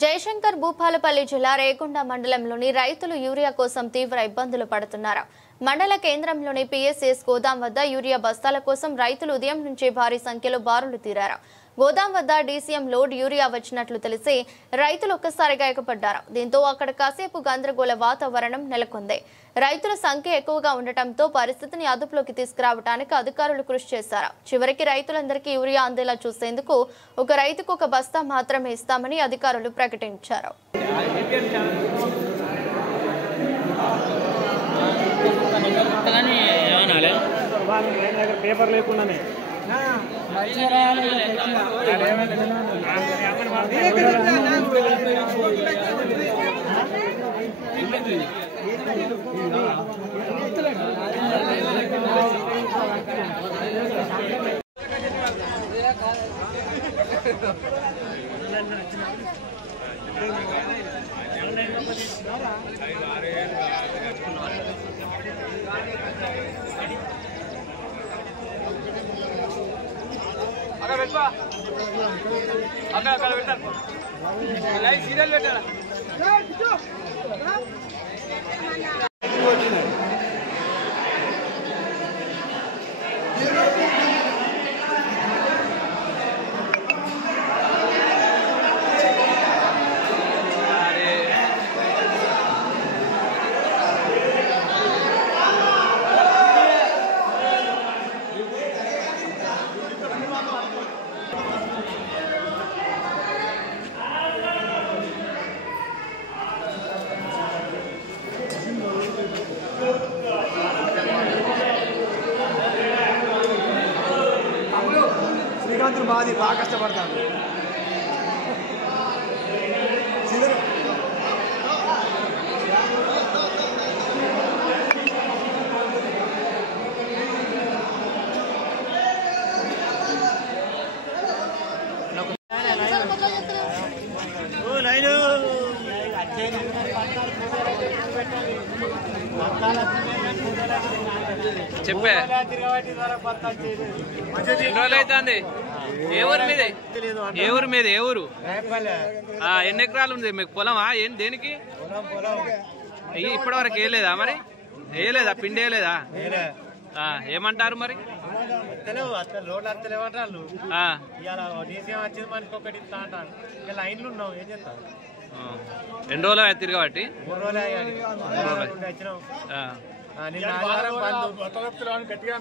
జయశంకర్ భూపాలపల్లి జిల్లా రేకొండ మండలంలోని రైతులు యూరియా కోసం తీవ్ర ఇబ్బందులు పడుతున్నారు. మండల కేంద్రంలోని పిఎస్ఎస్ గోదాం వద్ద యూరియా బస్తాల కోసం రైతులు ఉదయం నుంచి భారీ సంఖ్యలో బారులు తీరారు. గోదాం వద్ద డీసీఎం లోడ్ యూరియా వచ్చినట్లు తెలిసి రైతులు ఒక్కసారిగా ఎగపడ్డారు. దీంతో అక్కడ కాసేపు గందరగోళ వాతావరణం నెలకొంది. రైతుల సంఖ్య ఎక్కువగా ఉండటంతో పరిస్థితిని అదుపులోకి తీసుకురావడానికి అధికారులు కృషి చేశారు. చివరికి రైతులందరికీ యూరియా అందేలా చూసేందుకు ఒక రైతుకు ఒక బస్తా మాత్రమే ఇస్తామని అధికారులు ప్రకటించారు. పేపర్ లేకుండానే అక్కడ పెట్టారు సీరియల్ పెట్టారా మాది బాగా కష్టపడతాను. చెప్పే రోజులైతుంది. ఏ ఊరు మీది? ఏ ఊరు మీది? ఏ ఊరు? ఎన్ని ఎకరాలు ఉంది మీకు పొలమా? ఏం దేనికి? ఇప్పటి వరకు వేయలేదా? మరి వేయలేదా? పిండి వేయలేదా? ఏమంటారు మరి? ఎన్ని రోజులు తిరిగి కాబట్టి గట్టిగా